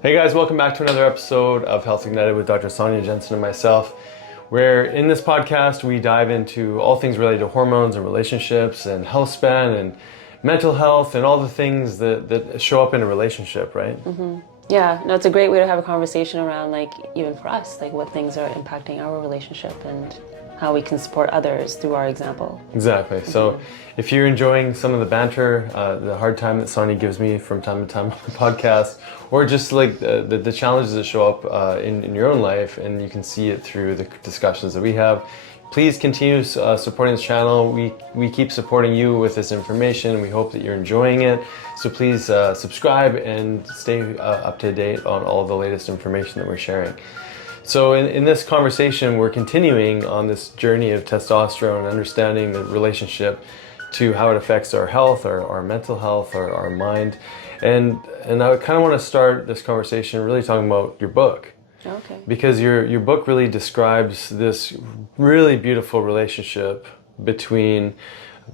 Hey guys, welcome back to another episode of Health Ignited with Dr. Sonia Jensen and myself, where in this podcast we dive into all things related to hormones and relationships and health span and mental health and all the things that show up in a relationship, right? Yeah, no, it's a great way to have a conversation around, like, even for us, like what things are impacting our relationship and how we can support others through our example. Exactly. So if you're enjoying some of the banter, the hard time that Sonia gives me from time to time on the podcast, or just like the challenges that show up in your own life, and you can see it through the discussions that we have, please continue supporting this channel. We keep supporting you with this information. We hope that you're enjoying it. So please subscribe and stay up to date on all the latest information that we're sharing. So in this conversation, we're continuing on this journey of testosterone, understanding the relationship to how it affects our health, our mental health, our mind. And I kind of want to start this conversation really talking about your book. Okay. Because your book really describes this really beautiful relationship between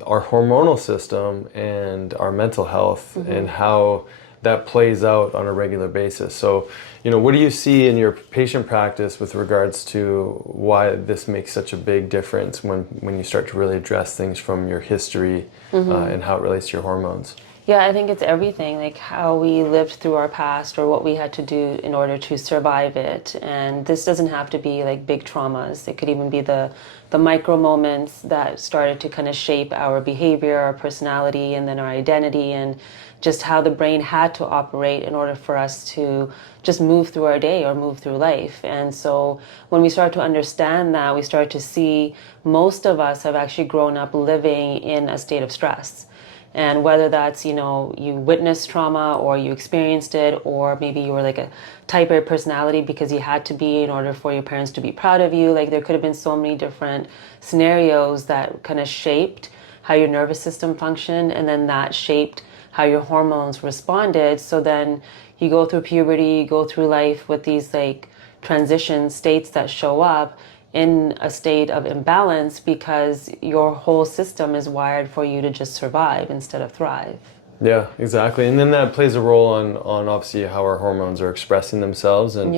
our hormonal system and our mental health and how that plays out on a regular basis. So, what do you see in your patient practice with regards to why this makes such a big difference when you start to really address things from your history and how it relates to your hormones? Yeah, I think it's everything, like how we lived through our past or what we had to do in order to survive it. And this doesn't have to be like big traumas. It could even be the micro moments that started to kind of shape our behavior, our personality, and then our identity, and just how the brain had to operate in order for us to just move through our day or move through life. And so when we start to understand that, we start to see most of us have actually grown up living in a state of stress. And whether that's, you witnessed trauma or you experienced it, or maybe you were like a type A personality because you had to be in order for your parents to be proud of you. Like there could have been so many different scenarios that kind of shaped how your nervous system functioned, and then that shaped how your hormones responded. So then you go through puberty, you go through life with these like transition states that show up in a state of imbalance because your whole system is wired for you to just survive instead of thrive. Yeah, exactly. And then that plays a role on obviously how our hormones are expressing themselves. And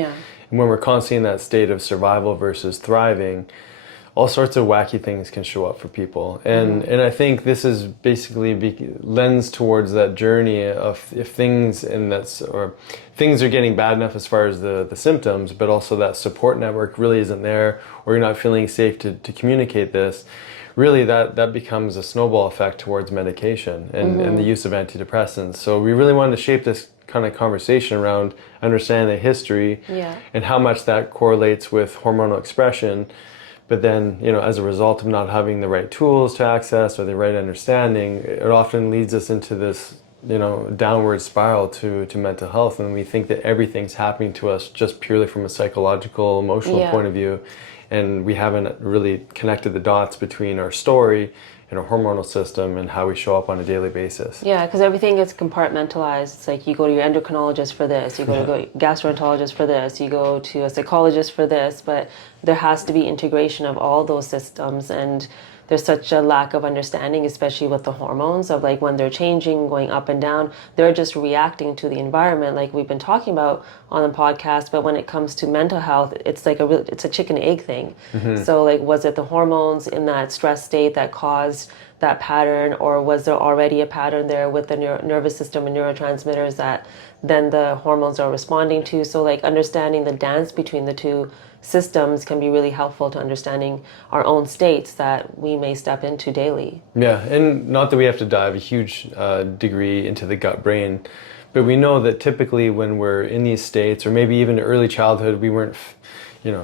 when we're constantly in that state of survival versus thriving, all sorts of wacky things can show up for people. And I think this is basically lends towards that journey of if things things are getting bad enough as far as the symptoms, but also that support network really isn't there, or you're not feeling safe to communicate this, really that becomes a snowball effect towards medication and the use of antidepressants. So we really wanted to shape this kind of conversation around understanding the history and how much that correlates with hormonal expression. But then, as a result of not having the right tools to access or the right understanding, it often leads us into this, downward spiral to mental health. And we think that everything's happening to us just purely from a psychological, emotional point of view. And we haven't really connected the dots between our story and our hormonal system and how we show up on a daily basis. Yeah, because everything gets compartmentalized. It's like you go to your endocrinologist for this, you go to a gastroenterologist for this, you go to a psychologist for this, but there has to be integration of all those systems. And there's such a lack of understanding, especially with the hormones, of like when they're changing, going up and down, they're just reacting to the environment like we've been talking about on the podcast. But when it comes to mental health, it's like it's a chicken egg thing. So like, was it the hormones in that stress state that caused that pattern, or was there already a pattern there with the nervous system and neurotransmitters that then the hormones are responding to? So like understanding the dance between the two systems can be really helpful to understanding our own states that we may step into daily. Yeah, and not that we have to dive a huge degree into the gut brain, but we know that typically when we're in these states, or maybe even early childhood, we weren't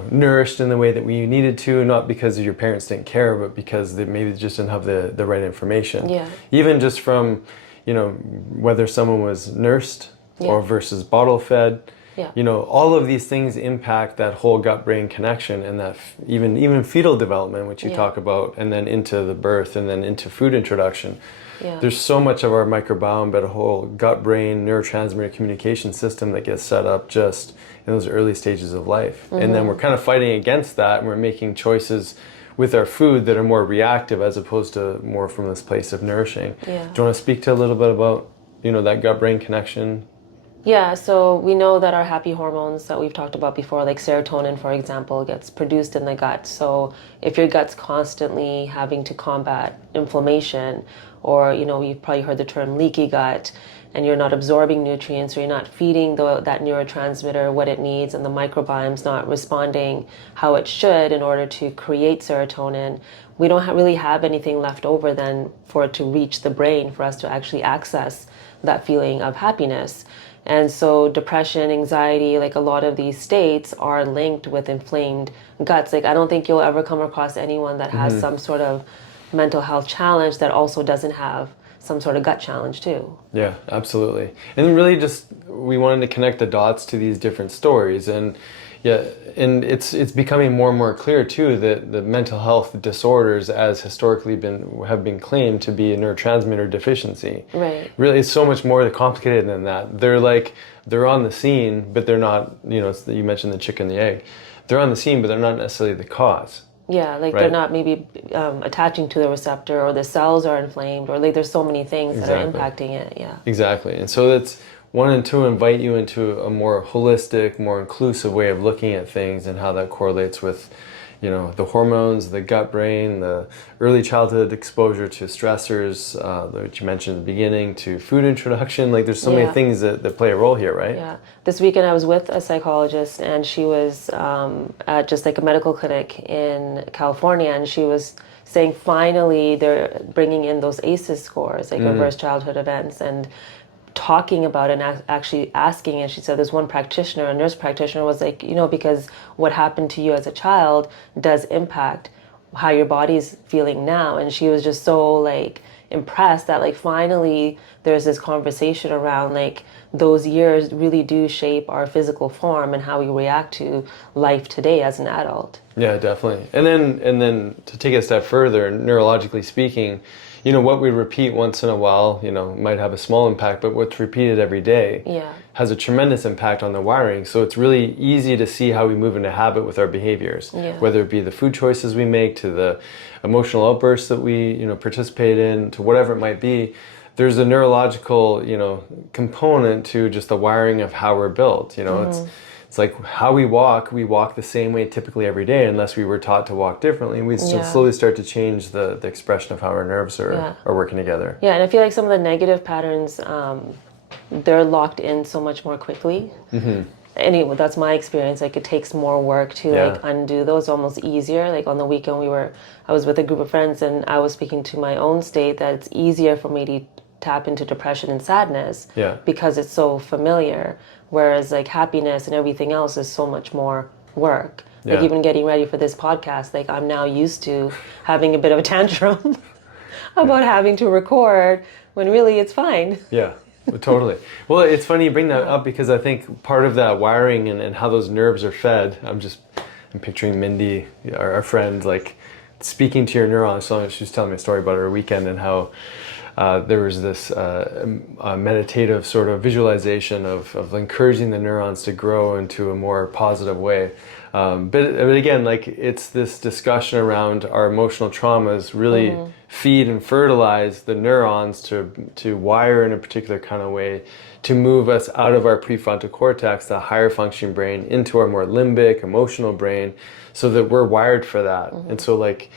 nourished in the way that we needed to, not because your parents didn't care, but because they maybe just didn't have the right information. Even just from, whether someone was nursed or versus bottle fed. All of these things impact that whole gut-brain connection, and that even fetal development, which you talk about, and then into the birth, and then into food introduction. There's so much of our microbiome, but a whole gut-brain neurotransmitter communication system that gets set up just in those early stages of life. And then we're kind of fighting against that, and we're making choices with our food that are more reactive as opposed to more from this place of nourishing. Do you want to speak to a little bit about, that gut-brain connection? Yeah, so we know that our happy hormones that we've talked about before, like serotonin, for example, gets produced in the gut. So if your gut's constantly having to combat inflammation, or, you've probably heard the term leaky gut, and you're not absorbing nutrients, or you're not feeding that neurotransmitter what it needs, and the microbiome's not responding how it should in order to create serotonin, we don't really have anything left over then for it to reach the brain for us to actually access that feeling of happiness. And so depression, anxiety, like a lot of these states are linked with inflamed guts. Like I don't think you'll ever come across anyone that has some sort of mental health challenge that also doesn't have some sort of gut challenge too. Yeah, absolutely. And really just we wanted to connect the dots to these different stories. And yeah, and it's becoming more and more clear too that the mental health disorders, as historically have been claimed to be a neurotransmitter deficiency, right, really it's so much more complicated than that. They're on the scene, but they're not. You mentioned the chicken and the egg. They're on the scene, but they're not necessarily the cause. Yeah, like right? They're not maybe attaching to the receptor, or the cells are inflamed, or like there's so many things that are impacting it. Yeah, exactly. And so that's wanted to invite you into a more holistic, more inclusive way of looking at things and how that correlates with, the hormones, the gut brain, the early childhood exposure to stressors, that you mentioned at the beginning, to food introduction. Like there's so many things that play a role here, right? Yeah. This weekend I was with a psychologist, and she was at just like a medical clinic in California, and she was saying finally they're bringing in those ACEs scores, like reverse childhood events, and talking about it and actually asking. And she said there's one practitioner, a nurse practitioner, was like, because what happened to you as a child does impact how your body's feeling now. And she was just so like impressed that like finally there's this conversation around like those years really do shape our physical form and how we react to life today as an adult. Yeah, definitely. And then to take it a step further, neurologically speaking, what we repeat once in a while, might have a small impact, but what's repeated every day has a tremendous impact on the wiring. So it's really easy to see how we move into habit with our behaviors, whether it be the food choices we make, to the emotional outbursts that we, participate in, to whatever it might be. There's a neurological, component to just the wiring of how we're built. It's like how we walk the same way typically every day, unless we were taught to walk differently. And we slowly start to change the expression of how our nerves are working together. Yeah, and I feel like some of the negative patterns, they're locked in so much more quickly. Anyway, that's my experience. Like it takes more work to like undo those, almost easier. Like on the weekend I was with a group of friends, and I was speaking to my own state that it's easier for me to tap into depression and sadness because it's so familiar. Whereas like happiness and everything else is so much more work. Like even getting ready for this podcast, like I'm now used to having a bit of a tantrum about having to record when really it's fine. Yeah, totally. Well, it's funny you bring that up, because I think part of that wiring and how those nerves are fed, I'm picturing Mindy, our friend, like speaking to your neurons. So she was telling me a story about her weekend and how there was this meditative sort of visualization of encouraging the neurons to grow into a more positive way. But again, like it's this discussion around our emotional traumas really feed and fertilize the neurons to wire in a particular kind of way to move us out of our prefrontal cortex, the higher functioning brain, into our more limbic, emotional brain, so that we're wired for that. And so like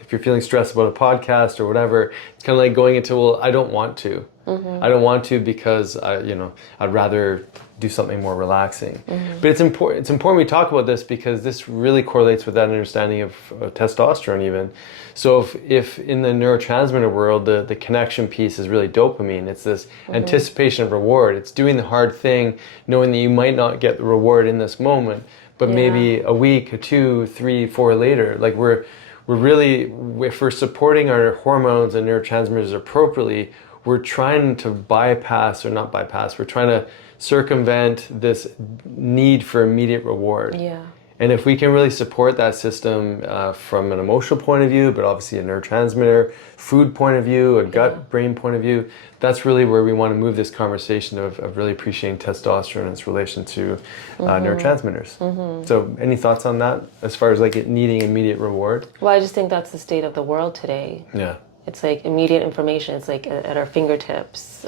if you're feeling stressed about a podcast or whatever, it's kind of like going into, well, I don't want to. I don't want to because I'd rather do something more relaxing. But it's important we talk about this, because this really correlates with that understanding of testosterone even. So if in the neurotransmitter world, the connection piece is really dopamine. It's this anticipation of reward. It's doing the hard thing, knowing that you might not get the reward in this moment, but maybe a week, 2, 3, 4 later. Like we're really, if we're supporting our hormones and neurotransmitters appropriately, we're trying to we're trying to circumvent this need for immediate reward. Yeah. And if we can really support that system from an emotional point of view, but obviously a neurotransmitter, food point of view, a gut brain point of view, that's really where we want to move this conversation of really appreciating testosterone and its relation to neurotransmitters. So any thoughts on that as far as like it needing immediate reward? Well, I just think that's the state of the world today. Yeah. It's like immediate information. It's like at our fingertips.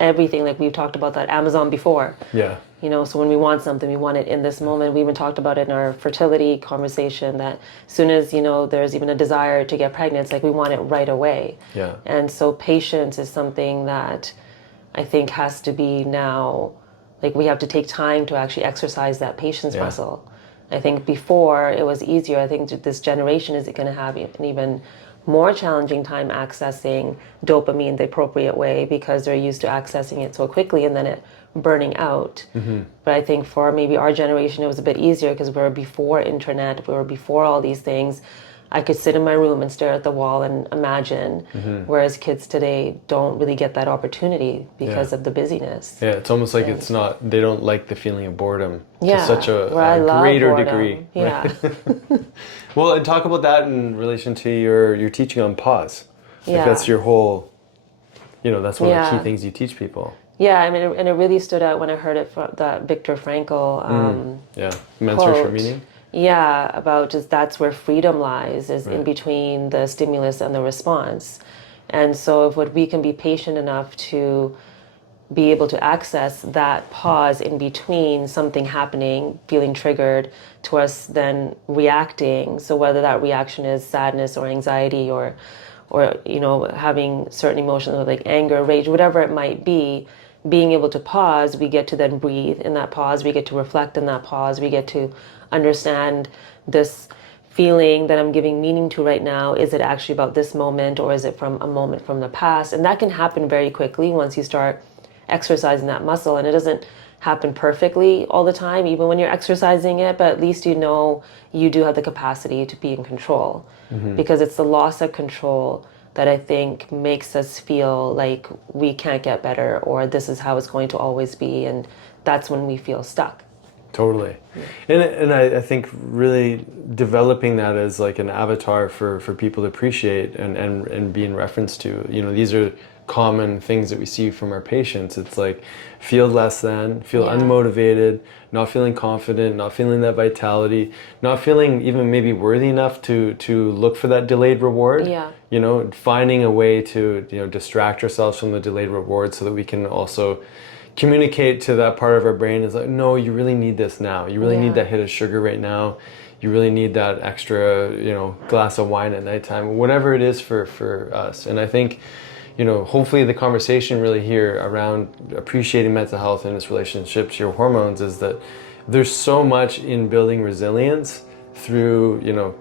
everything, like we've talked about that Amazon before. Yeah. You know, so when we want something, we want it in this moment. We even talked about it in our fertility conversation that as soon as, you know, there's even a desire to get pregnant, it's like we want it right away. Yeah. And so patience is something that I think has to be now, like we have to take time to actually exercise that patience muscle. I think before it was easier. I think this generation is going to have an even more challenging time accessing dopamine the appropriate way because they're used to accessing it so quickly and then it burning out. But I think for maybe our generation, it was a bit easier because we were before internet, we were before all these things. I could sit in my room and stare at the wall and imagine, whereas kids today don't really get that opportunity because of the busyness. Yeah, it's almost like it's not, they don't like the feeling of boredom Yeah, to such a greater degree. Yeah. Well, and talk about that in relation to your teaching on pause. Like that's your whole, you know, that's one of the key things you teach people. Yeah, I mean, and it really stood out when I heard it from that Viktor Frankl Men's search for meaning. Yeah, about just that's where freedom lies, is in between the stimulus and the response. And so if we can be patient enough to be able to access that pause in between something happening, feeling triggered, to us then reacting. So whether that reaction is sadness or anxiety or you know, having certain emotions like anger, rage, whatever it might be, being able to pause, we get to then breathe in that pause, we get to reflect in that pause, we get to understand this feeling that I'm giving meaning to right now. Is it actually about this moment or is it from a moment from the past? And that can happen very quickly once you start exercising that muscle. And it doesn't happen perfectly all the time, even when you're exercising it, but at least you know you do have the capacity to be in control. Because it's the loss of control that I think makes us feel like we can't get better or this is how it's going to always be. And that's when we feel stuck. Totally. And I think really developing that as like an avatar for people to appreciate and be in reference to, you know, these are common things that we see from our patients. It's like feel less than, feel unmotivated, not feeling confident, not feeling that vitality, not feeling even maybe worthy enough to look for that delayed reward. Yeah. You know, finding a way to, you know, distract ourselves from the delayed reward so that we can also communicate to that part of our brain is like, no, you really need this now. You really need that hit of sugar right now. You really need that extra, you know, glass of wine at nighttime, whatever it is for us. And I think, you know, hopefully the conversation really here around appreciating mental health and its relationship to your hormones is that there's so much in building resilience through, you know,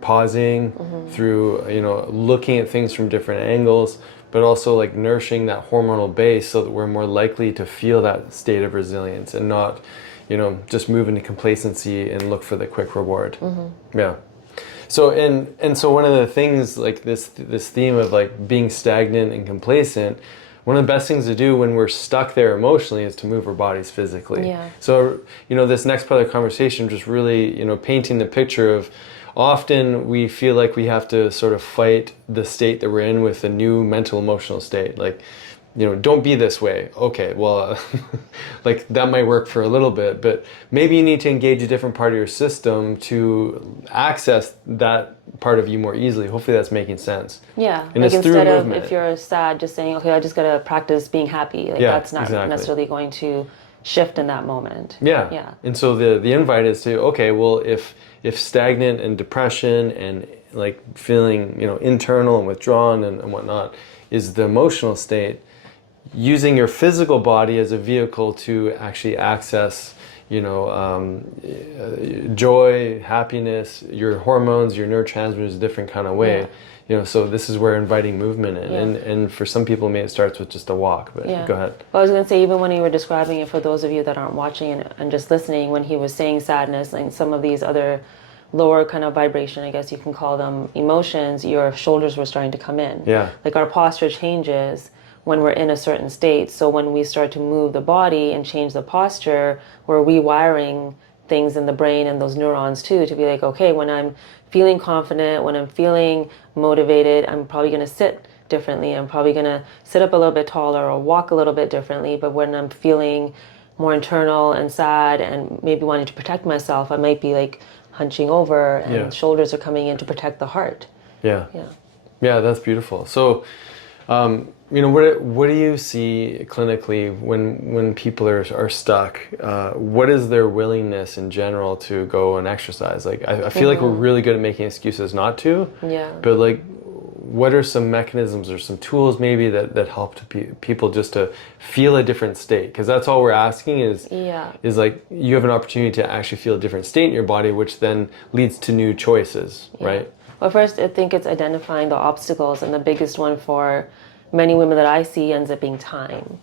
pausing, through, you know, looking at things from different angles, but also like nourishing that hormonal base so that we're more likely to feel that state of resilience and not, you know, just move into complacency and look for the quick reward. Yeah. So and so one of the things like this theme of like being stagnant and complacent, one of the best things to do when we're stuck there emotionally is to move our bodies physically. Yeah. So, you know, this next part of the conversation just really, you know, painting the picture of often we feel like we have to sort of fight the state that we're in with a new mental emotional state. Like, you know, don't be this way. Okay, well, like that might work for a little bit, but maybe you need to engage a different part of your system to access that part of you more easily. Hopefully that's making sense. Yeah, and like it's instead through of movement. If you're sad, just saying, okay, I just gotta practice being happy. Like that's not necessarily going to shift in that moment. Yeah. And so the invite is to, okay, well, if stagnant and depression and like feeling, you know, internal and withdrawn and whatnot is the emotional state, using your physical body as a vehicle to actually access, you know, joy, happiness, your hormones, your neurotransmitters, a different kind of way. You know, so this is where inviting movement in. And for some people, maybe it starts with just a walk, but go ahead. Well, I was going to say, even when you were describing it, for those of you that aren't watching and just listening, when he was saying sadness and some of these other lower kind of vibration, I guess you can call them emotions, your shoulders were starting to come in. Yeah. Like our posture changes when we're in a certain state. So when we start to move the body and change the posture, we're rewiring things in the brain and those neurons too, to be like, okay, when I'm feeling confident, when I'm feeling motivated, I'm probably going to sit differently. I'm probably going to sit up a little bit taller or walk a little bit differently. But when I'm feeling more internal and sad and maybe wanting to protect myself, I might be like hunching over and shoulders are coming in to protect the heart. Yeah, that's beautiful. So What do you see clinically when people are stuck? What is their willingness in general to go and exercise? Like, I feel like we're really good at making excuses not to. Yeah. But like, what are some mechanisms or some tools maybe that help people just to feel a different state? Because that's all we're asking is like you have an opportunity to actually feel a different state in your body, which then leads to new choices, right? Well, first, I think it's identifying the obstacles, and the biggest one for many women that I see ends up being time.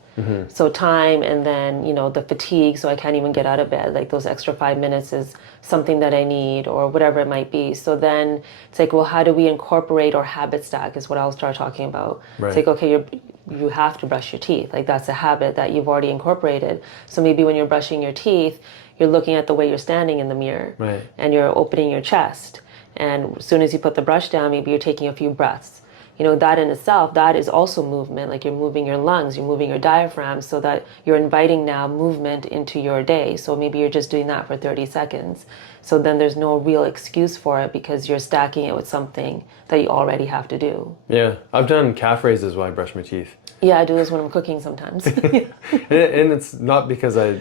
So time, and then, the fatigue, so I can't even get out of bed. Like those extra 5 minutes is something that I need, or whatever it might be. So then it's like, well, how do we incorporate or habit stack is what I'll start talking about. Right. It's like, okay, you have to brush your teeth. Like that's a habit that you've already incorporated. So maybe when you're brushing your teeth, you're looking at the way you're standing in the mirror, right, and you're opening your chest. And as soon as you put the brush down, maybe you're taking a few breaths. That in itself, that is also movement. Like you're moving your lungs, you're moving your diaphragm, so that you're inviting now movement into your day. So maybe you're just doing that for 30 seconds. So then there's no real excuse for it because you're stacking it with something that you already have to do. Yeah, I've done calf raises while I brush my teeth. Yeah, I do this when I'm cooking sometimes. and it's not because I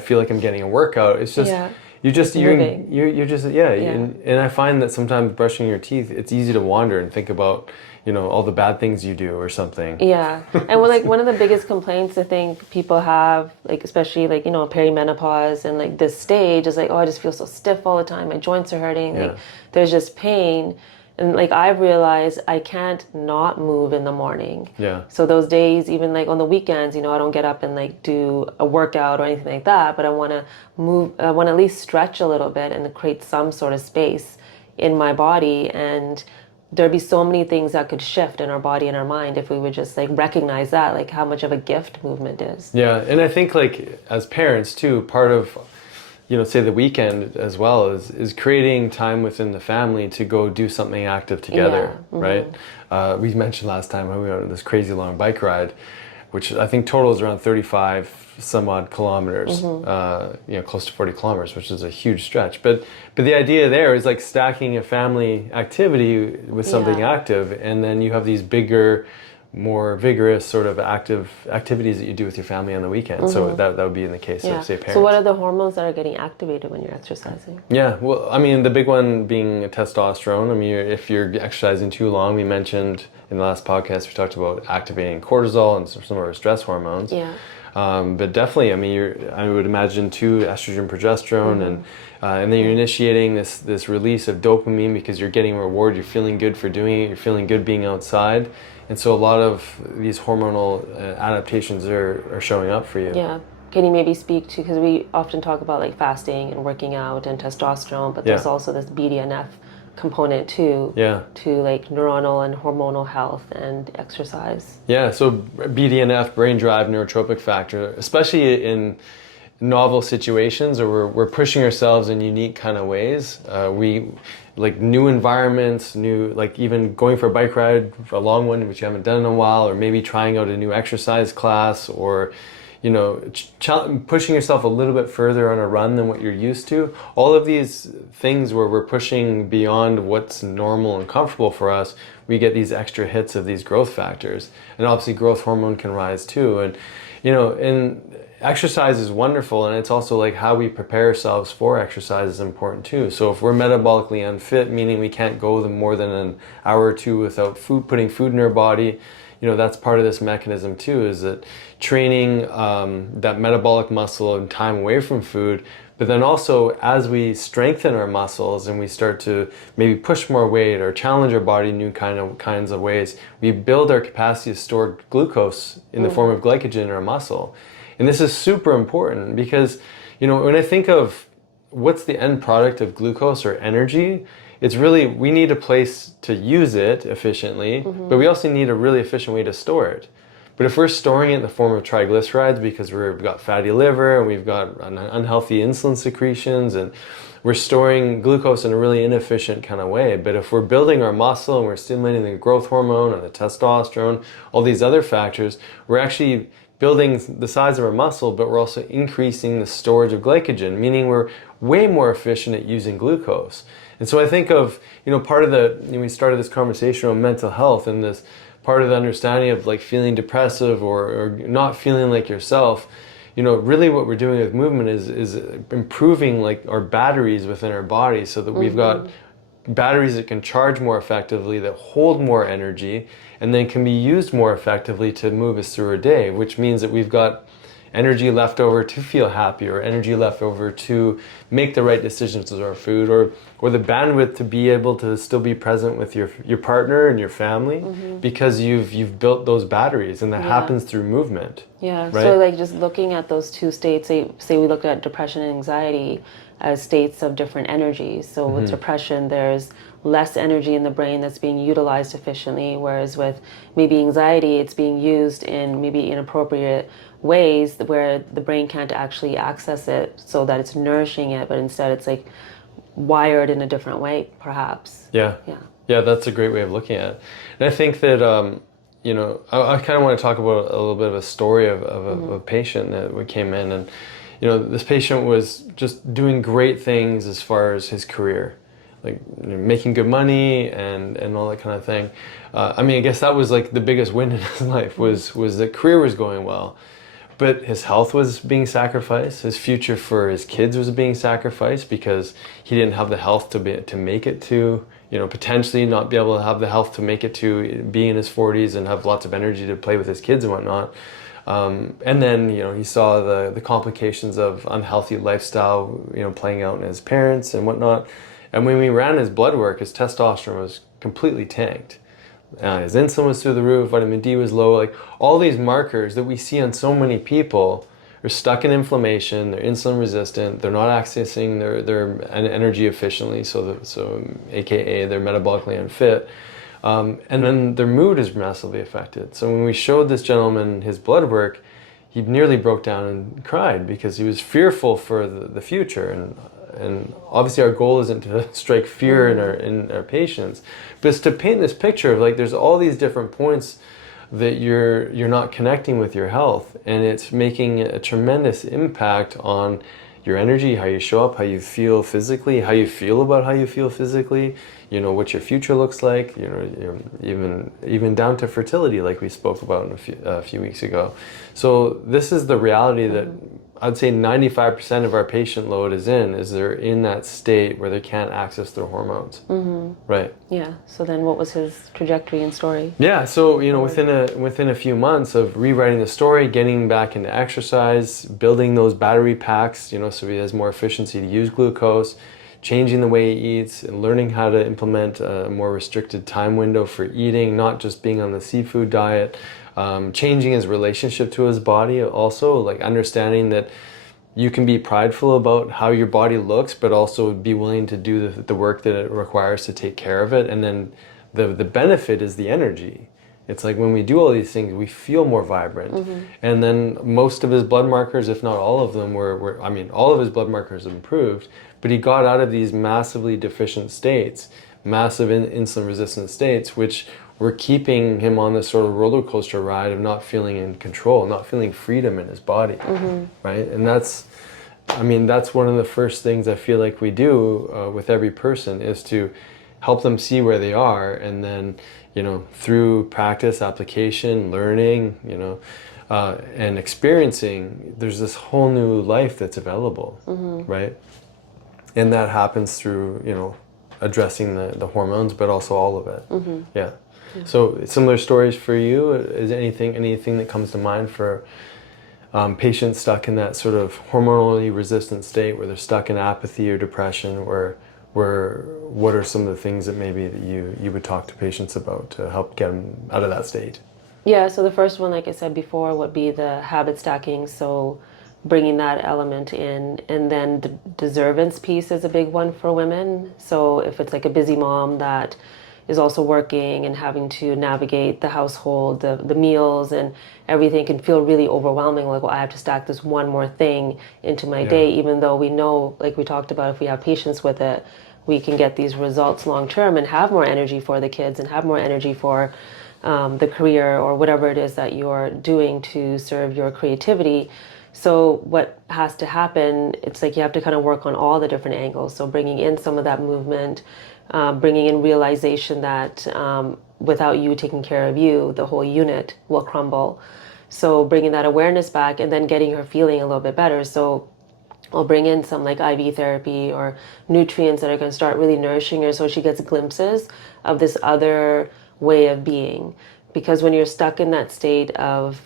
feel like I'm getting a workout. It's just you're just and I find that sometimes brushing your teeth, it's easy to wander and think about all the bad things you do or something. Yeah. And one of the biggest complaints I think people have, like especially perimenopause and like this stage is like, oh, I just feel so stiff all the time. My joints are hurting. Like there's just pain. And like I've realized I can't not move in the morning. Yeah. So those days, even like on the weekends, I don't get up and like do a workout or anything like that, but I want to move, I want to at least stretch a little bit and create some sort of space in my body. And there'd be so many things that could shift in our body and our mind if we would just like recognize that, like how much of a gift movement is. Yeah. And I think like as parents too, part of say the weekend as well is creating time within the family to go do something active together, right? We mentioned last time how we went on this crazy long bike ride, which I think totals around 35 some odd kilometers, close to 40 kilometers, which is a huge stretch. But the idea there is like stacking a family activity with something active, and then you have these bigger, more vigorous sort of active activities that you do with your family on the weekend. So that would be in the case of, say, parents. So what are the hormones that are getting activated when you're exercising? Yeah, well, I mean, the big one being testosterone. I mean, if you're exercising too long, we mentioned in the last podcast, we talked about activating cortisol and some of our stress hormones. Yeah. But definitely, I mean, I would imagine too, estrogen, progesterone, and then you're initiating this release of dopamine because you're getting reward. You're feeling good for doing it. You're feeling good being outside. And so a lot of these hormonal adaptations are showing up for you. Yeah. Can you maybe speak to, because we often talk about like fasting and working out and testosterone, but there's also this BDNF component too, to like neuronal and hormonal health and exercise. Yeah, so BDNF, brain drive neurotropic factor, especially in novel situations or we're pushing ourselves in unique kind of ways. We like new environments, like even going for a bike ride, a long one which you haven't done in a while, or maybe trying out a new exercise class, or pushing yourself a little bit further on a run than what you're used to. All of these things where we're pushing beyond what's normal and comfortable for us, we get these extra hits of these growth factors. And obviously growth hormone can rise too. And exercise is wonderful, and it's also like how we prepare ourselves for exercise is important too. So if we're metabolically unfit, meaning we can't go more than an hour or two without putting food in our body, that's part of this mechanism too, is that training that metabolic muscle and time away from food. But then also as we strengthen our muscles and we start to maybe push more weight or challenge our body in new kinds of ways, we build our capacity to store glucose in the form of glycogen in our muscle. And this is super important because, when I think of what's the end product of glucose or energy, it's really, we need a place to use it efficiently, but we also need a really efficient way to store it. But if we're storing it in the form of triglycerides because we've got fatty liver and we've got unhealthy insulin secretions, and we're storing glucose in a really inefficient kind of way. But if we're building our muscle and we're stimulating the growth hormone and the testosterone, all these other factors, we're actually building the size of our muscle, but we're also increasing the storage of glycogen, meaning we're way more efficient at using glucose. And so I think of, part of we started this conversation on mental health, and this part of the understanding of like feeling depressive or not feeling like yourself, you know, really what we're doing with movement is improving like our batteries within our body so that we've got batteries that can charge more effectively, that hold more energy, and then can be used more effectively to move us through our day, which means that we've got energy left over to feel happy, or energy left over to make the right decisions with our food, or the bandwidth to be able to still be present with your partner and your family, because you've built those batteries, and that happens through movement. Yeah, right? so like just looking at those two states, say we looked at depression and anxiety as states of different energies. So with depression, there's less energy in the brain that's being utilized efficiently, whereas with maybe anxiety, it's being used in maybe inappropriate ways where the brain can't actually access it so that it's nourishing it, but instead it's like wired in a different way, perhaps. Yeah, that's a great way of looking at it. And I think that you know, I kind of want to talk about a little bit of a story of a patient that came in, and you know, this patient was just doing great things as far as his career, like, you know, making good money and all that kind of thing. I mean, I guess that was like the biggest win in his life was that career was going well, but his health was being sacrificed. His future for his kids was being sacrificed because he didn't have the health to make it to, you know, potentially not be able to have the health to make it to be in his 40s and have lots of energy to play with his kids and whatnot. And then, you know, he saw the complications of unhealthy lifestyle, you know, playing out in his parents and whatnot. And when we ran his blood work, his testosterone was completely tanked. His insulin was through the roof, vitamin D was low. Like all these markers that we see on so many people are stuck in inflammation. They're insulin resistant. They're not accessing their energy efficiently. So AKA they're metabolically unfit. And then their mood is massively affected. So when we showed this gentleman his blood work, he nearly broke down and cried because he was fearful for the future. And obviously our goal isn't to strike fear in our patients, but it's to paint this picture of like there's all these different points that you're not connecting with your health, and it's making a tremendous impact on your energy, how you show up, how you feel physically, how you feel about how you feel physically, you know, what your future looks like, you know, even down to fertility, like we spoke about a few weeks ago. So this is the reality that I'd say 95% of our patient load is they're in that state where they can't access their hormones. Right. Yeah. So then what was his trajectory and story? Yeah. So, you know, within a few months of rewriting the story, getting back into exercise, building those battery packs, you know, so he has more efficiency to use glucose, changing the way he eats, and learning how to implement a more restricted time window for eating, not just being on the seafood diet. Changing his relationship to his body also, like understanding that you can be prideful about how your body looks, but also be willing to do the work that it requires to take care of it. And then the benefit is the energy. It's like when we do all these things, we feel more vibrant. And then most of his blood markers, if not all of them, all of his blood markers improved, but he got out of these massively deficient states, massive insulin resistant states, which we're keeping him on this sort of roller coaster ride of not feeling in control, not feeling freedom in his body, right? And that's one of the first things I feel like we do with every person is to help them see where they are, and then, you know, through practice, application, learning, you know, and experiencing, there's this whole new life that's available, right? And that happens through, you know, addressing the hormones, but also all of it. Yeah. So similar stories for you? Is anything that comes to mind for patients stuck in that sort of hormonally resistant state where they're stuck in apathy or depression, or what are some of the things that maybe that you would talk to patients about to help get them out of that state? Yeah, so the first one, like I said before, would be the habit stacking. So bringing that element in, and then the deservance piece is a big one for women. So if it's like a busy mom that is also working and having to navigate the household, the meals and everything can feel really overwhelming. Like, well, I have to stack this one more thing into my day, even though we know, like we talked about, if we have patience with it, we can get these results long term and have more energy for the kids and have more energy for the career or whatever it is that you're doing to serve your creativity. So what has to happen, it's like you have to kind of work on all the different angles. So bringing in some of that movement, bringing in realization that without you taking care of you, the whole unit will crumble. So bringing that awareness back and then getting her feeling a little bit better. So I'll bring in some like IV therapy or nutrients that are going to start really nourishing her so she gets glimpses of this other way of being. Because when you're stuck in that state of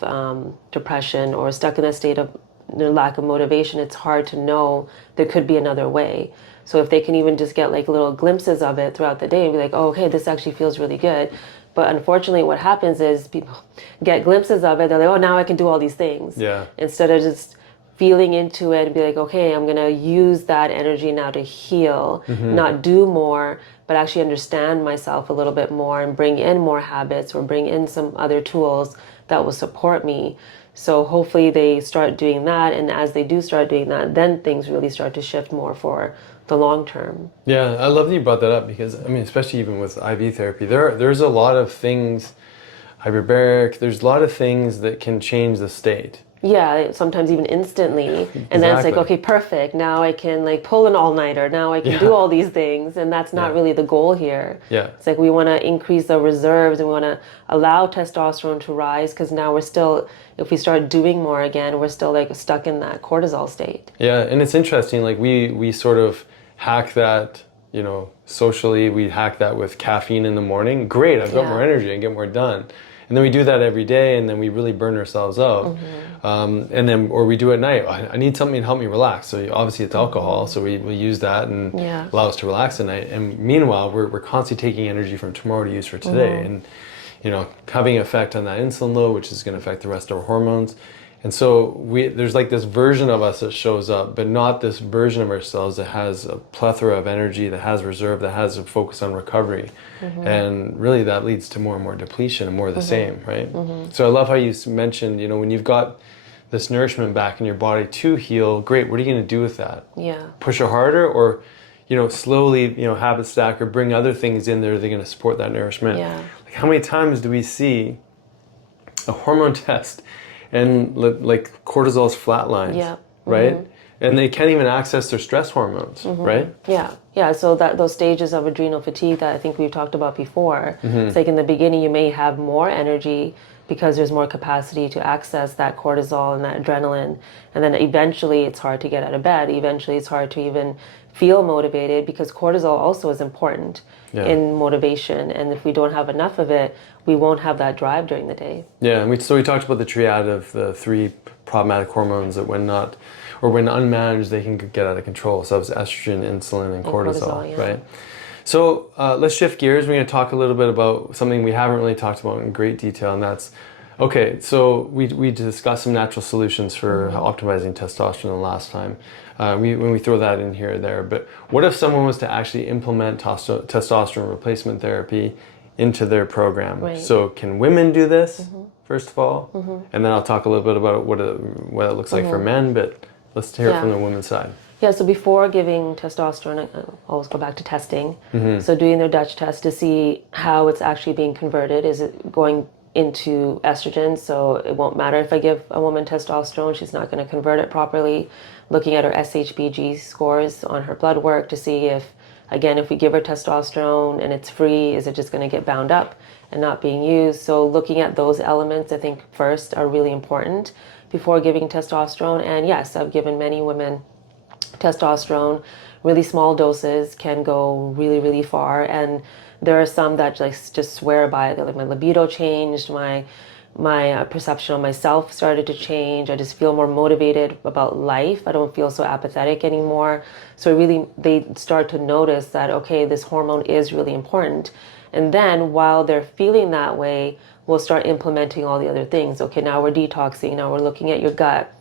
depression or stuck in that state of lack of motivation, it's hard to know there could be another way. So if they can even just get like little glimpses of it throughout the day and be like, oh, okay, this actually feels really good. But unfortunately, what happens is people get glimpses of it. They're like, oh, now I can do all these things. Yeah. Instead of just feeling into it and be like, okay, I'm going to use that energy now to heal, not do more, but actually understand myself a little bit more and bring in more habits or bring in some other tools that will support me. So hopefully they start doing that. And as they do start doing that, then things really start to shift more for the long term. Yeah, I love that you brought that up because, I mean, especially even with IV therapy, there's a lot of things, hyperbaric, there's a lot of things that can change the state. Yeah, sometimes even instantly. And then it's like, okay, perfect. Now I can like pull an all-nighter. Now I can do all these things. And that's not really the goal here. Yeah. It's like we want to increase the reserves and we want to allow testosterone to rise because now we're still, if we start doing more again, we're still like stuck in that cortisol state. Yeah, and it's interesting, like we sort of hack that, you know, socially, we hack that with caffeine in the morning. Great, I've got more energy, I get more done. And then we do that every day, and then we really burn ourselves out. And then, or we do it at night. I need something to help me relax. So obviously it's alcohol, so we use that and allow us to relax at night. And meanwhile, we're constantly taking energy from tomorrow to use for today. And, you know, having an effect on that insulin load, which is going to affect the rest of our hormones. And so there's like this version of us that shows up, but not this version of ourselves that has a plethora of energy, that has reserve, that has a focus on recovery. And really that leads to more and more depletion and more of the same, right? So I love how you mentioned, you know, when you've got this nourishment back in your body to heal, great, what are you going to do with that? Yeah. Push it harder or, you know, slowly, you know, habit stack or bring other things in there that are going to support that nourishment. Yeah. Like how many times do we see a hormone test and like cortisol's flatlined, right? And they can't even access their stress hormones, right? Yeah. So that those stages of adrenal fatigue that I think we've talked about before, it's like in the beginning you may have more energy because there's more capacity to access that cortisol and that adrenaline, and then eventually it's hard to get out of bed. Eventually it's hard to even feel motivated because cortisol also is important in motivation, and if we don't have enough of it, we won't have that drive during the day. Yeah, and we talked about the triad of the three problematic hormones that when unmanaged, they can get out of control. So it's estrogen, insulin, and cortisol, right? So let's shift gears. We're going to talk a little bit about something we haven't really talked about in great detail, and that's, okay, so we discussed some natural solutions for optimizing testosterone the last time. When we throw that in here or there, but what if someone was to actually implement testosterone replacement therapy into their program? Right. So can women do this, first of all? And then I'll talk a little bit about what it looks like for men, but let's hear it from the women's side. Yeah, so before giving testosterone, I always go back to testing. So doing their Dutch test to see how it's actually being converted. Is it going into estrogen? So it won't matter if I give a woman testosterone, she's not going to convert it properly. Looking at her SHBG scores on her blood work to see if, again, if we give her testosterone and it's free, is it just going to get bound up and not being used? So looking at those elements, I think, first are really important before giving testosterone. And yes, I've given many women testosterone. Really small doses can go really, really far. And there are some that just swear by it. They're like, my libido changed, my perception of myself started to change. I just feel more motivated about life. I don't feel so apathetic anymore. So really, they start to notice that, okay, this hormone is really important. And then while they're feeling that way, we'll start implementing all the other things. Okay, now we're detoxing. Now we're looking at your gut.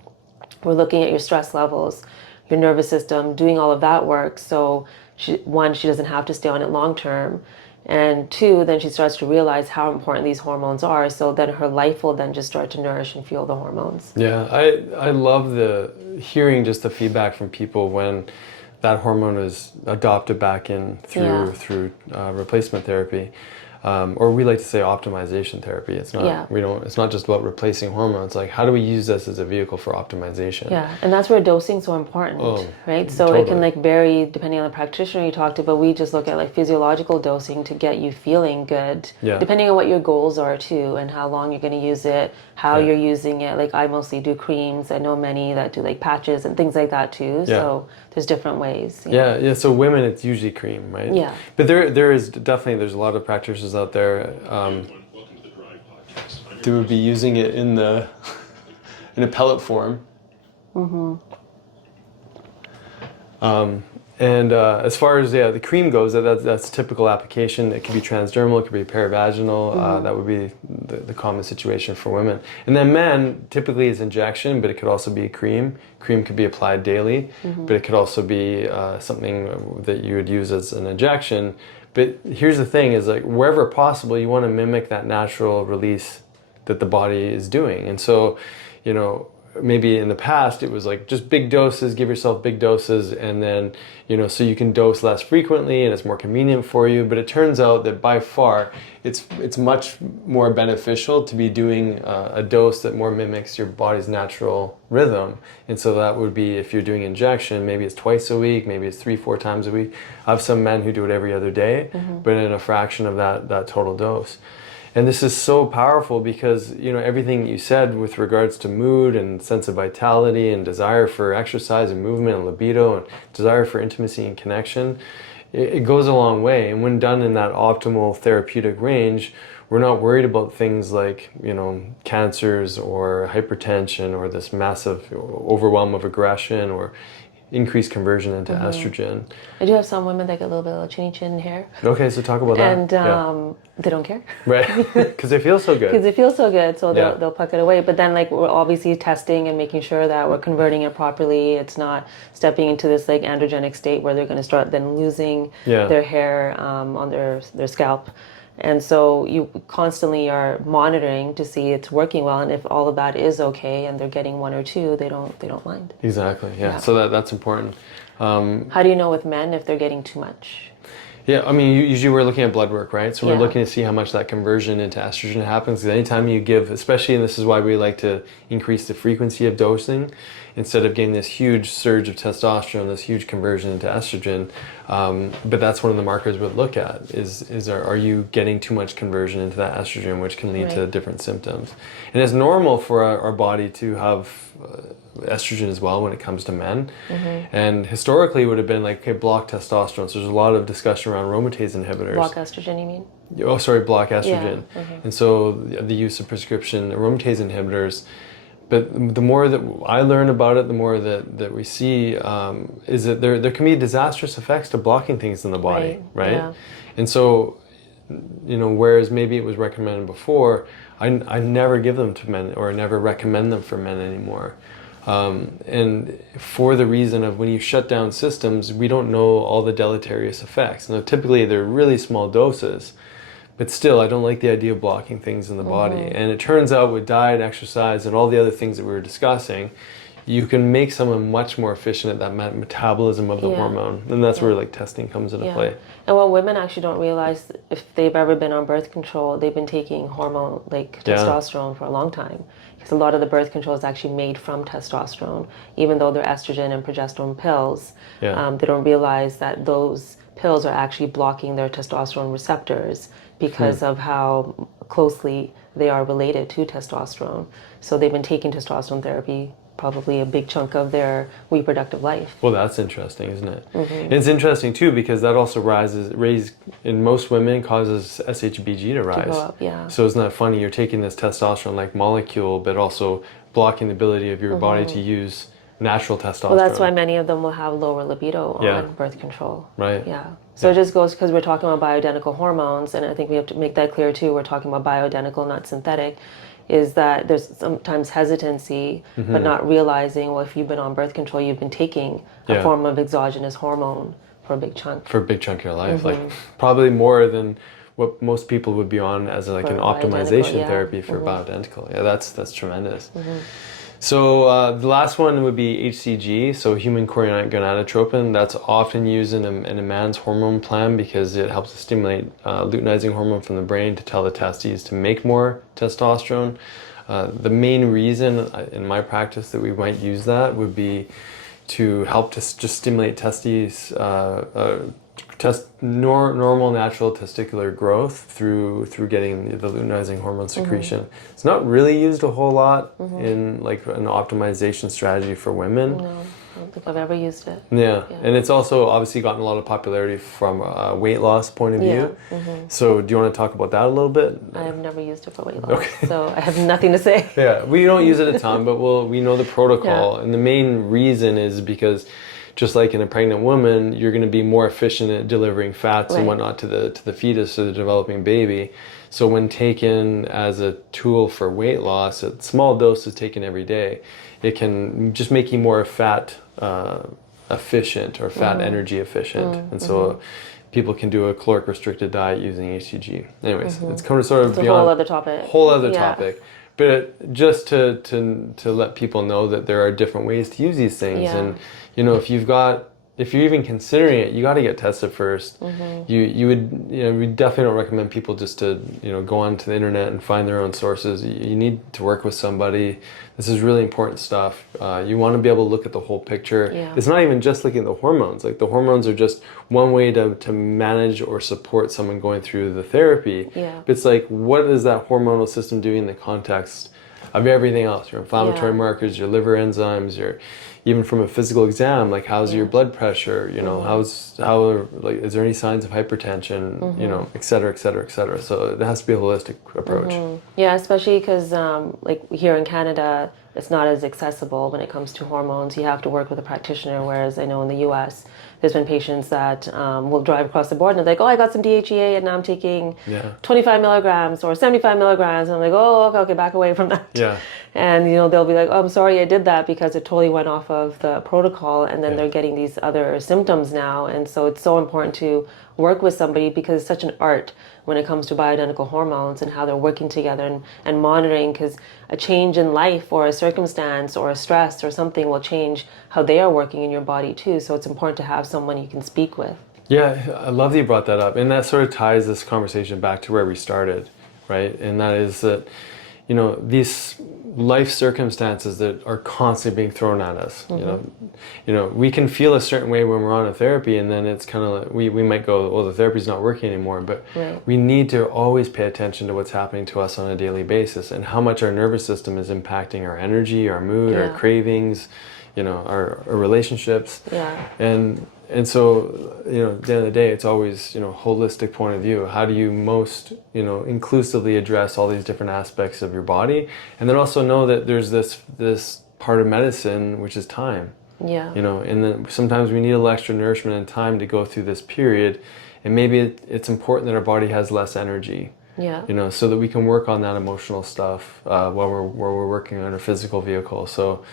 We're looking at your stress levels, your nervous system, doing all of that work. So she doesn't have to stay on it long term. And two, then she starts to realize how important these hormones are. So then her life will then just start to nourish and fuel the hormones. Yeah, I love hearing just the feedback from people when that hormone is adopted back in through replacement therapy. or we like to say optimization therapy. It's not, it's not just about replacing hormones. Like, how do we use this as a vehicle for optimization? Yeah, and that's where dosing is so important, right? So it can like vary depending on the practitioner you talk to, but we just look at like physiological dosing to get you feeling good, depending on what your goals are too, and how long you're going to use it, how you're using it. Like, I mostly do creams. I know many that do like patches and things like that too. So there's different ways. Yeah. So women, it's usually cream, right? Yeah. But there is definitely, there's a lot of practitioners out there that would be using it in the in a pellet form. And as far as the cream goes, that's a typical application. It could be transdermal, it could be perivaginal. That would be the common situation for women. And then men, typically is injection, but it could also be a cream. Cream could be applied daily, but it could also be something that you would use as an injection. But here's the thing: is like wherever possible, you want to mimic that natural release that the body is doing. And so, maybe in the past it was like just big doses, give yourself big doses, and then so you can dose less frequently and it's more convenient for you. But it turns out that by far it's much more beneficial to be doing a dose that more mimics your body's natural rhythm. And so that would be, if you're doing injection, maybe it's twice a week, maybe it's 3-4 times a week. I have some men who do it every other day, but in a fraction of that total dose. And this is so powerful because, everything you said with regards to mood and sense of vitality and desire for exercise and movement and libido and desire for intimacy and connection, it goes a long way. And when done in that optimal therapeutic range, we're not worried about things like, cancers or hypertension or this massive overwhelm of aggression or increased conversion into estrogen. I do have some women that get a little bit of chinny chin hair. Okay, so talk about that. And they don't care. Right, because they feel so good. Because it feels so good, so they'll pluck it away. But then like we're obviously testing and making sure that we're converting it properly. It's not stepping into this like androgenic state where they're going to start then losing their hair on their scalp. And so you constantly are monitoring to see it's working well, and if all of that is okay and they're getting 1 or 2, they don't mind. Exactly. Yeah. So that's important. How do you know with men if they're getting too much? Yeah, I mean, usually we're looking at blood work, right? So we're looking to see how much that conversion into estrogen happens. Because anytime you give, especially, and this is why we like to increase the frequency of dosing, instead of getting this huge surge of testosterone, this huge conversion into estrogen. But that's one of the markers we'd look at is are you getting too much conversion into that estrogen, which can lead to different symptoms. And it's normal for our body to have estrogen as well when it comes to men. And historically it would have been like, okay, block testosterone. So there's a lot of discussion around aromatase inhibitors. Block estrogen, you mean? Oh, sorry, block estrogen. And so the use of prescription aromatase inhibitors. But the more that I learn about it, the more that we see is that there can be disastrous effects to blocking things in the body, right? Yeah. And so, whereas maybe it was recommended before, I never give them to men or never recommend them for men anymore. And for the reason of when you shut down systems, we don't know all the deleterious effects. Now, typically they're really small doses, but still, I don't like the idea of blocking things in the body. And it turns out with diet, exercise, and all the other things that we were discussing, you can make someone much more efficient at that metabolism of the hormone. And that's where like testing comes into play. And what women actually don't realize, if they've ever been on birth control, they've been taking hormone like testosterone for a long time. Because a lot of the birth control is actually made from testosterone. Even though they're estrogen and progesterone pills, they don't realize that those pills are actually blocking their testosterone receptors because of how closely they are related to testosterone. So they've been taking testosterone therapy probably a big chunk of their reproductive life. Well, that's interesting, isn't it? And it's interesting too because that also raises in most women causes SHBG to rise. To go up, So isn't that funny? You're taking this testosterone-like molecule, but also blocking the ability of your body to use natural testosterone. Well, that's why many of them will have lower libido on birth control. Right. Yeah. So it just goes because we're talking about bioidentical hormones, and I think we have to make that clear too. We're talking about bioidentical, not synthetic. Is that there's sometimes hesitancy, but not realizing, well, if you've been on birth control, you've been taking a form of exogenous hormone for a big chunk. For a big chunk of your life. Like probably more than what most people would be on as like an optimization therapy for bioidentical. Yeah, that's tremendous. So the last one would be HCG, so human chorionic gonadotropin. That's often used in a man's hormone plan because it helps to stimulate luteinizing hormone from the brain to tell the testes to make more testosterone. The main reason in my practice that we might use that would be to help to just stimulate testes, normal natural testicular growth through getting the luteinizing hormone secretion. It's not really used a whole lot in like an optimization strategy for women. No, I don't think I've ever used it. Yeah, and it's also obviously gotten a lot of popularity from a weight loss point of view. So do you want to talk about that a little bit? I have never used it for weight loss, so I have nothing to say. Yeah, we don't use it a ton, but we know the protocol, and the main reason is because just like in a pregnant woman, you're going to be more efficient at delivering fats and whatnot to the fetus or the developing baby. So when taken as a tool for weight loss at small doses taken every day, it can just make you more fat efficient or fat energy efficient. And so people can do a caloric restricted diet using HCG. Anyways, it's kind of sort of It's a whole other topic. Topic. But just to let people know that there are different ways to use these things, and you know, if you're even considering it, you got to get tested first. You would, you know, we definitely don't recommend people just to, you know, go onto the internet and find their own sources. You need to work with somebody. This is really important stuff. You want to be able to look at the whole picture. It's not even just looking at the hormones. Like the hormones are just one way to manage or support someone going through the therapy. But it's like, what is that hormonal system doing in the context of everything else? Your inflammatory markers, your liver enzymes, your even from a physical exam, like how's your blood pressure, you know, like, is there any signs of hypertension, you know, et cetera, et cetera, et cetera. So it has to be a holistic approach. Yeah, especially because like here in Canada, it's not as accessible when it comes to hormones. You have to work with a practitioner, whereas I know in the US, there's been patients that will drive across the board and they're like, oh, I got some DHEA and now I'm taking 25 milligrams or 75 milligrams. And I'm like, oh, okay, back away from that. And, you know, they'll be like, oh, I'm sorry I did that because it totally went off of the protocol. And then they're getting these other symptoms now. And so it's so important to work with somebody because it's such an art when it comes to bioidentical hormones and how they're working together and monitoring, because a change in life or a circumstance or a stress or something will change how they are working in your body too. So it's important to have someone you can speak with. Yeah, I love that you brought that up. And that sort of ties this conversation back to where we started, right? And that is that, you know, these life circumstances that are constantly being thrown at us, you know, we can feel a certain way when we're on a therapy, and then it's kind of like we might go, well, the therapy's not working anymore, but we need to always pay attention to what's happening to us on a daily basis and how much our nervous system is impacting our energy, our mood, our cravings, you know, our relationships. And so, you know, at the end of the day, it's always, you know, holistic point of view. How do you most, you know, inclusively address all these different aspects of your body? And then also know that there's this part of medicine, which is time. You know, and then sometimes we need a little extra nourishment and time to go through this period. And maybe it's important that our body has less energy. You know, so that we can work on that emotional stuff while we're working on our physical vehicle. So,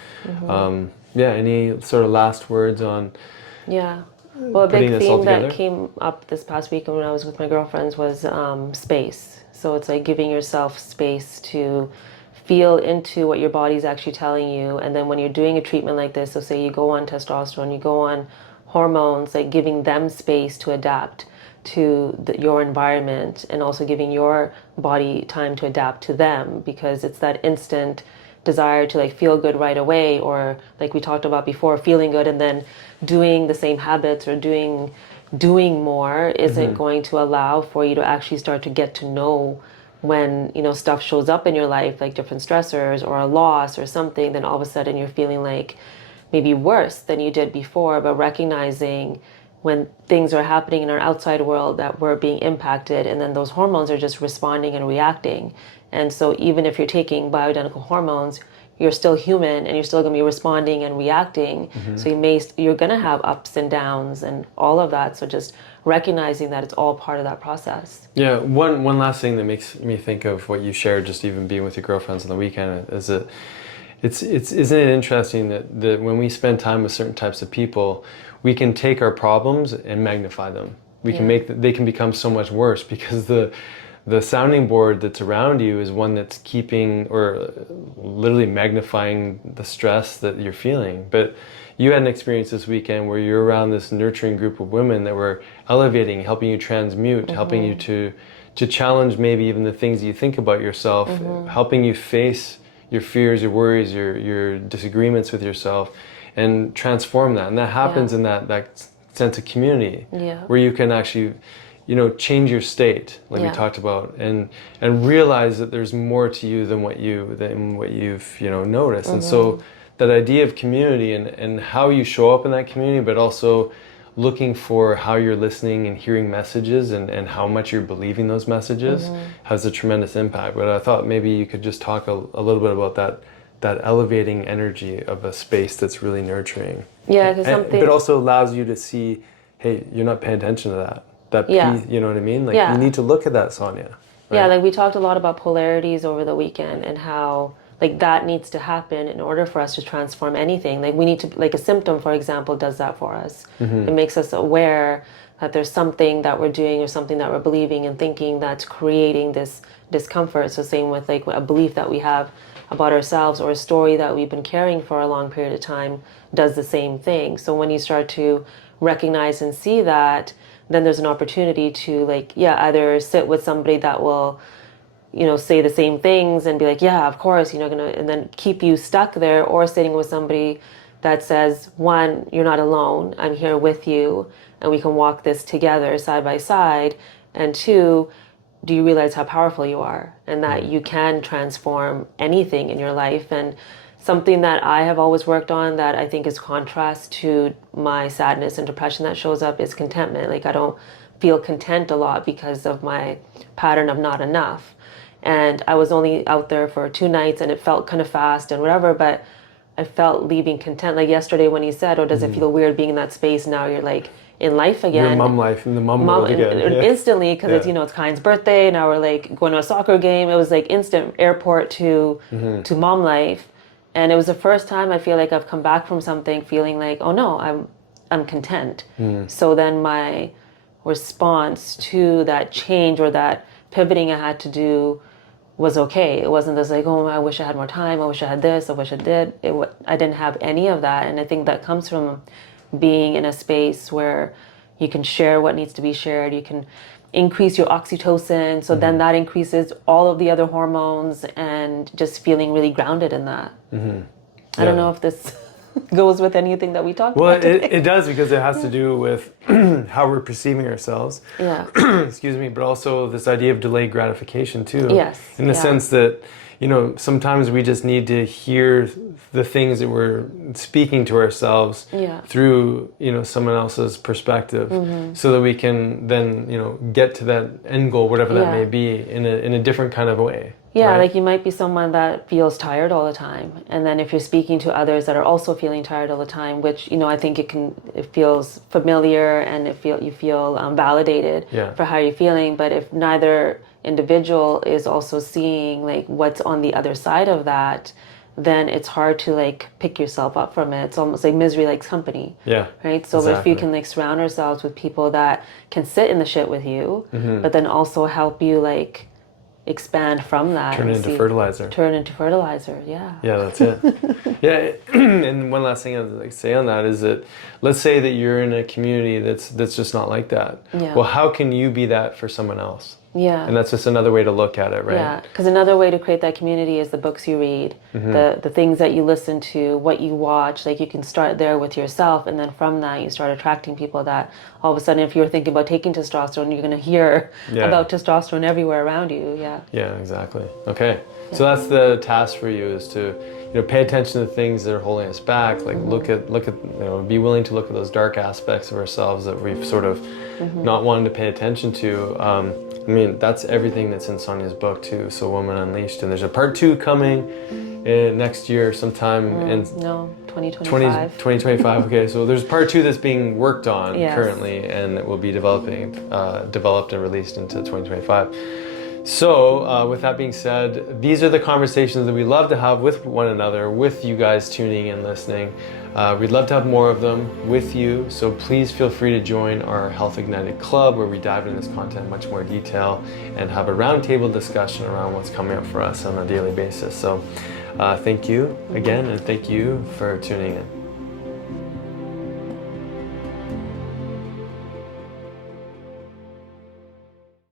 any sort of last words on... Well, a big theme that came up this past week when I was with my girlfriends was space. So it's like giving yourself space to feel into what your body's actually telling you. And then when you're doing a treatment like this, so say you go on testosterone, you go on hormones, like giving them space to adapt to your environment, and also giving your body time to adapt to them, because it's that instant desire to like feel good right away, or like we talked about before, feeling good and then doing the same habits or doing more isn't going to allow for you to actually start to get to know when, you know, stuff shows up in your life, like different stressors or a loss or something, then all of a sudden you're feeling like maybe worse than you did before. But recognizing when things are happening in our outside world that we're being impacted, and then those hormones are just responding and reacting. And so even if you're taking bioidentical hormones, you're still human and you're still going to be responding and reacting. So you're going to have ups and downs and all of that. So just recognizing that it's all part of that process. Yeah, one last thing that makes me think of what you shared, just even being with your girlfriends on the weekend, is that isn't it interesting that when we spend time with certain types of people, we can take our problems and magnify them. They can become so much worse because the the sounding board that's around you is one that's keeping or literally magnifying the stress that you're feeling. But you had an experience this weekend where you're around this nurturing group of women that were elevating, helping you transmute, helping you to challenge maybe even the things you think about yourself, helping you face your fears, your worries, your disagreements with yourself, and transform that. And that happens in that sense of community, where you can actually, change your state, like we talked about, and realize that there's more to you than what you've noticed. And so that idea of community and how you show up in that community, but also looking for how you're listening and hearing messages and how much you're believing those messages has a tremendous impact. But I thought maybe you could just talk a little bit about that elevating energy of a space that's really nurturing. Yeah, because but also allows you to see, hey, you're not paying attention to that. That piece, you know what I mean? Like you need to look at that, Sonia. Right? Yeah, like we talked a lot about polarities over the weekend and how like that needs to happen in order for us to transform anything. Like we need to, like a symptom, for example, does that for us. It makes us aware that there's something that we're doing or something that we're believing and thinking that's creating this discomfort. So same with like a belief that we have about ourselves or a story that we've been carrying for a long period of time does the same thing. So when you start to recognize and see that, then there's an opportunity to either sit with somebody that will, say the same things and be like, yeah, of course, and then keep you stuck there, or sitting with somebody that says, one, you're not alone, I'm here with you, and we can walk this together side by side, and two, do you realize how powerful you are and that you can transform anything in your life? And something that I have always worked on that I think is contrast to my sadness and depression that shows up is contentment. Like I don't feel content a lot because of my pattern of not enough. And I was only out there for 2 nights and it felt kind of fast and whatever, but I felt leaving content. Like yesterday when you said, does it feel weird being in that space now? You're like in life again. Your mom life, in the mom world again. Instantly, because it's, it's Kyan's birthday. Now we're like going to a soccer game. It was like instant airport to mom life. And it was the first time I feel like I've come back from something feeling like, oh no, I'm content. So then my response to that change or that pivoting I had to do was okay. It wasn't just like, oh, I wish I had more time. I wish I had this. I wish I did. I didn't have any of that. And I think that comes from being in a space where you can share what needs to be shared. You can increase your oxytocin. So then that increases all of the other hormones and just feeling really grounded in that. I don't know if this goes with anything that we talked about today. It does, because it has to do with how we're perceiving ourselves. Yeah. Excuse me, but also this idea of delayed gratification too. Yes. In the sense that, sometimes we just need to hear the things that we're speaking to ourselves through, someone else's perspective, so that we can then, get to that end goal, whatever that may be, in a different kind of way. Yeah, right? like you might be someone that feels tired all the time. And then if you're speaking to others that are also feeling tired all the time, which, I think it feels familiar and you feel validated for how you're feeling. But if neither individual is also seeing like what's on the other side of that, then it's hard to like pick yourself up from it. It's almost like misery likes company. Yeah. Right? So if you can like surround ourselves with people that can sit in the shit with you, but then also help you like expand from that. Turn into fertilizer, yeah. Yeah, that's it. Yeah, and one last thing I'd like to say on that is that, let's say that you're in a community that's just not like that. Yeah. Well, how can you be that for someone else? Yeah. And that's just another way to look at it, right? Yeah, because another way to create that community is the books you read, the things that you listen to, what you watch. Like you can start there with yourself, and then from that you start attracting people that all of a sudden, if you're thinking about taking testosterone, you're going to hear about testosterone everywhere around you. Yeah. Yeah, exactly. Okay. Yeah. So that's the task for you, is to pay attention to the things that are holding us back. Like look at be willing to look at those dark aspects of ourselves that we've sort of not wanted to pay attention to. I mean, that's everything that's in Sonia's book too, So Woman Unleashed. And there's a part 2 coming next year sometime in 2025. 2025, okay. So there's part 2 that's being worked on currently, and it will be developed and released into 2025. So with that being said, these are the conversations that we love to have with one another, with you guys tuning and listening. We'd love to have more of them with you, so please feel free to join our Health Ignited Club, where we dive into this content in much more detail and have a roundtable discussion around what's coming up for us on a daily basis. So thank you again, and thank you for tuning in.